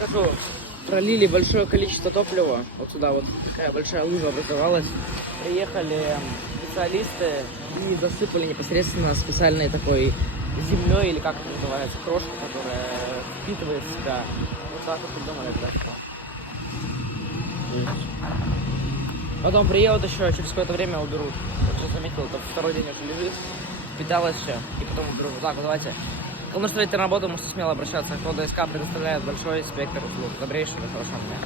покажу. Пролили большое количество топлива. Вот сюда вот такая большая лужа образовалась. Приехали специалисты и засыпали непосредственно специальной такой землей, или как это называется, крошка, которая впитывает в себя. Вот так вот придумали это. Потом приедут еще, через какое-то время уберут. Вот сейчас заметил, это второй день уже лежит. Питалась еще, и потом уберут. Так, вот давайте. Кому нужна на работу, можете смело обращаться. КО ДСК предоставляет большой спектр услуг. Добрейшего и хорошего дня.